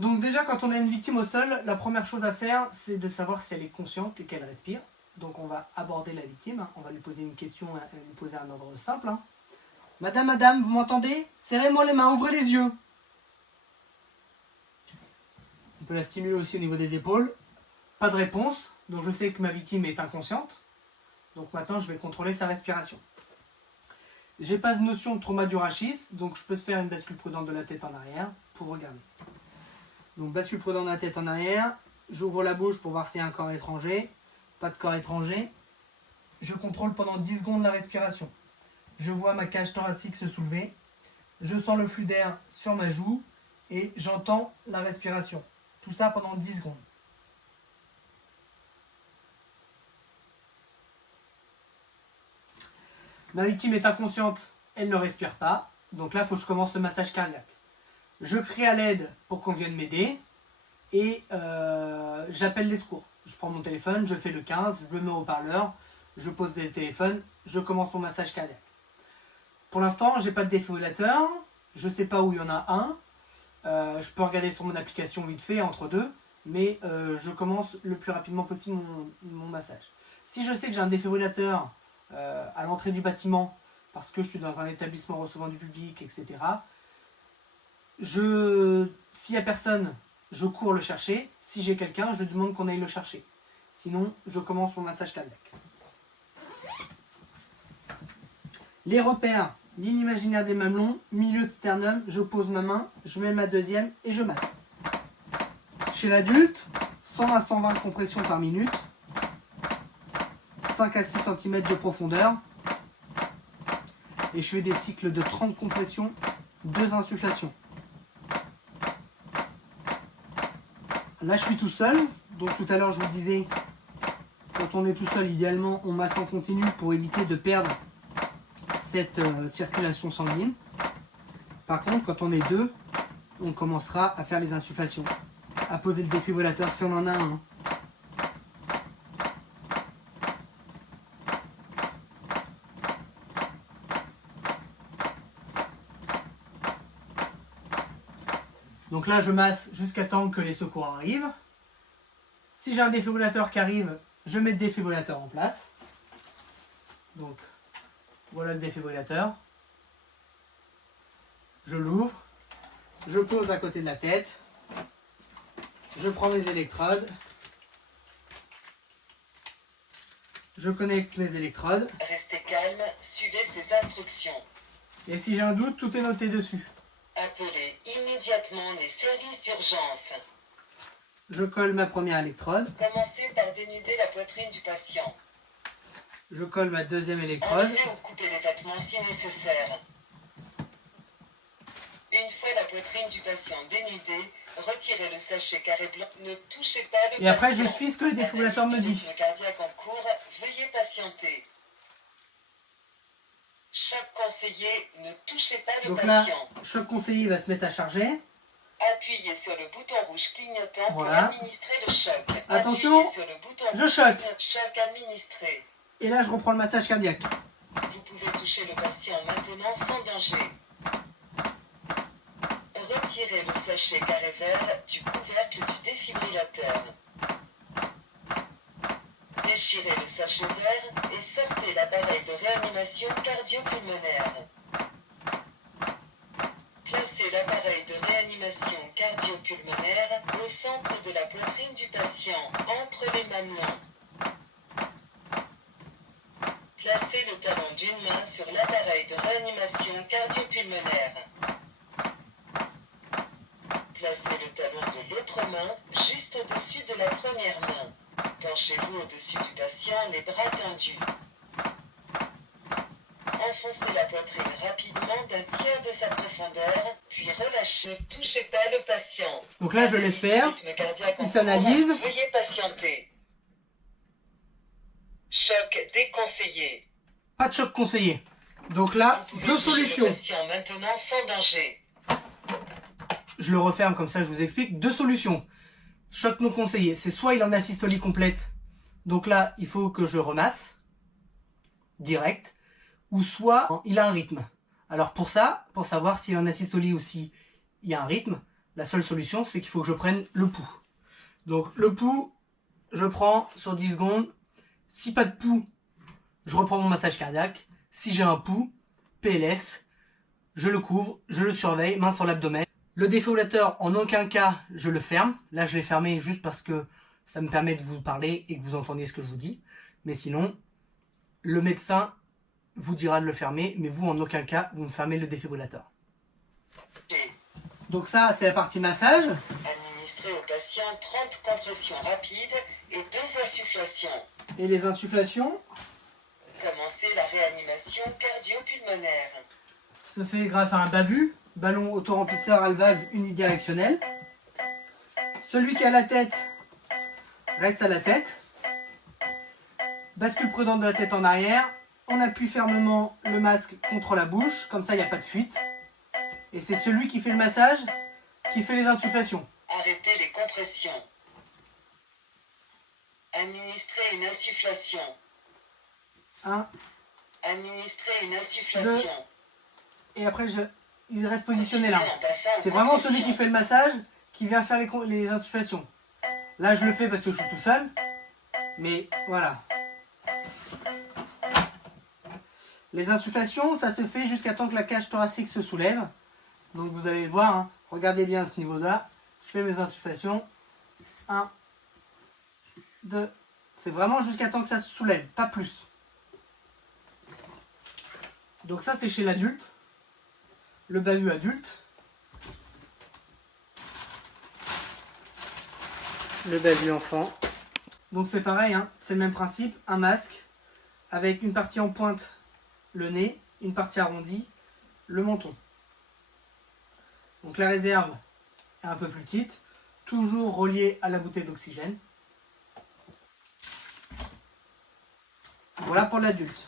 Donc déjà, quand on a une victime au sol, la première chose à faire, c'est de savoir si elle est consciente et qu'elle respire. Donc on va aborder la victime, on va lui poser une question, lui poser un ordre simple. Madame, madame, vous m'entendez? Serrez-moi les mains, ouvrez les yeux. On peut la stimuler aussi au niveau des épaules. Pas de réponse, donc je sais que ma victime est inconsciente. Donc maintenant, je vais contrôler sa respiration. J'ai pas de notion de trauma du rachis, donc je peux se faire une bascule prudente de la tête en arrière pour regarder. Donc bascule prudente de la tête en arrière, j'ouvre la bouche pour voir s'il y a un corps étranger. Pas de corps étranger. Je contrôle pendant 10 secondes la respiration. Je vois ma cage thoracique se soulever. Je sens le flux d'air sur ma joue et j'entends la respiration. Tout ça pendant 10 secondes. Ma victime est inconsciente, elle ne respire pas. Donc là, il faut que je commence le massage cardiaque. Je crie à l'aide pour qu'on vienne m'aider et j'appelle les secours. Je prends mon téléphone, je fais le 15, je le mets au haut-parleur, je pose le téléphone, je commence mon massage cardiaque. Pour l'instant, je n'ai pas de défibrillateur, je ne sais pas où il y en a un. Je peux regarder sur mon application vite fait entre deux, mais je commence le plus rapidement possible mon massage. Si je sais que j'ai un défibrillateur à l'entrée du bâtiment, parce que je suis dans un établissement recevant du public, etc., s'il n'y a personne, je cours le chercher. Si j'ai quelqu'un, je demande qu'on aille le chercher. Sinon, je commence mon massage cardiaque. Les repères, ligne imaginaire des mamelons, milieu de sternum, je pose ma main, je mets ma deuxième et je masse. Chez l'adulte, 100 à 120 compressions par minute, 5 à 6 cm de profondeur. Et je fais des cycles de 30 compressions, 2 insufflations. Là, je suis tout seul. Donc tout à l'heure, je vous disais, quand on est tout seul, idéalement, on masse en continu pour éviter de perdre cette circulation sanguine. Par contre, quand on est deux, on commencera à faire les insufflations, à poser le défibrillateur si on en a un. Donc là, je masse jusqu'à temps que les secours arrivent. Si j'ai un défibrillateur qui arrive, je mets le défibrillateur en place. Donc, voilà le défibrillateur. Je l'ouvre. Je pose à côté de la tête. Je prends mes électrodes. Je connecte mes électrodes. Restez calme, suivez ces instructions. Et si j'ai un doute, tout est noté dessus. Appelez immédiatement les services d'urgence. Je colle ma première électrode. Commencez par dénuder la poitrine du patient. Je colle ma deuxième électrode. Enlevez ou coupez les vêtements si nécessaire. Une fois la poitrine du patient dénudée, retirez le sachet carré blanc. Ne touchez pas le patient. Et après, je suis ce que le défibrillateur me dit. Le cardiaque en cours, veuillez patienter. Chaque conseiller, ne touchez pas le Donc là, patient. chaque conseiller va se mettre à charger. Appuyez sur le bouton rouge clignotant Voilà. pour administrer le choc. Attention, Appuyez sur le bouton je choque. Choc administré. Et là, je reprends le massage cardiaque. Vous pouvez toucher le patient maintenant sans danger. Retirez le sachet carré vert du couvercle du défibrillateur. Déchirez le sachet vert et sortez l'appareil de réanimation cardio-pulmonaire. Placez l'appareil de réanimation cardio-pulmonaire au centre de la poitrine du patient, entre les mamelons. Placez le talon d'une main sur l'appareil de réanimation cardio-pulmonaire. Placez le talon de l'autre main juste au-dessus de la première main. Penchez-vous au-dessus du patient, les bras tendus. Enfoncez la poitrine rapidement d'un tiers de sa profondeur, puis relâchez. Ne touchez pas le patient. Donc là, je laisse faire. Rythme cardiaque en Il s'analyse. cours, veuillez patienter. Choc déconseillé. Pas de choc conseillé. Donc là, Vous pouvez deux toucher solutions. le patient maintenant sans danger. Je le referme comme ça, je vous explique. Deux solutions. Choc non conseillé. C'est soit il en a systolie complète. Donc là, il faut que je remasse. Direct. Ou soit il a un rythme. Alors pour ça, pour savoir s'il en a systolie ou si il y a un rythme, La seule solution, c'est qu'il faut que je prenne le pouls. Donc le pouls, je prends sur 10 secondes. Si pas de pouls, je reprends mon massage cardiaque. Si j'ai un pouls, PLS, je le couvre, je le surveille, main sur l'abdomen. Le défibrillateur, en aucun cas, je le ferme. Là, je l'ai fermé juste parce que ça me permet de vous parler et que vous entendiez ce que je vous dis. Mais sinon, le médecin vous dira de le fermer, mais vous, en aucun cas, vous ne fermez le défibrillateur. Donc ça, c'est la partie massage. Administrer au patient 30 compressions rapides et 2 insufflations. Et les insufflations Commencer la réanimation cardio-pulmonaire. se fait grâce à un BAVU, ballon autoremplisseur à valve unidirectionnelle. Celui qui a la tête reste à la tête. Bascule prudente de la tête en arrière. On appuie fermement le masque contre la bouche, comme ça il n'y a pas de fuite. Et c'est celui qui fait le massage qui fait les insufflations. Arrêter les compressions. Administrer une insufflation. 1, Administrer une insufflation. et après il reste positionné là. En passant aux C'est vraiment compressions. celui qui fait le massage qui vient faire les insufflations. Là je le fais parce que je suis tout seul. Mais voilà. Les insufflations, ça se fait jusqu'à temps que la cage thoracique se soulève. Donc vous allez le voir, hein. Regardez bien à ce niveau-là. Je fais mes insufflations. 1, 2. C'est vraiment jusqu'à temps que ça se soulève, pas plus. Donc ça c'est chez l'adulte. Le BAVU adulte. Le BAVU enfant. Donc c'est pareil, hein. C'est le même principe. Un masque avec une partie en pointe, le nez, une partie arrondie, le menton. Donc la réserve est un peu plus petite, toujours reliée à la bouteille d'oxygène. Voilà pour l'adulte.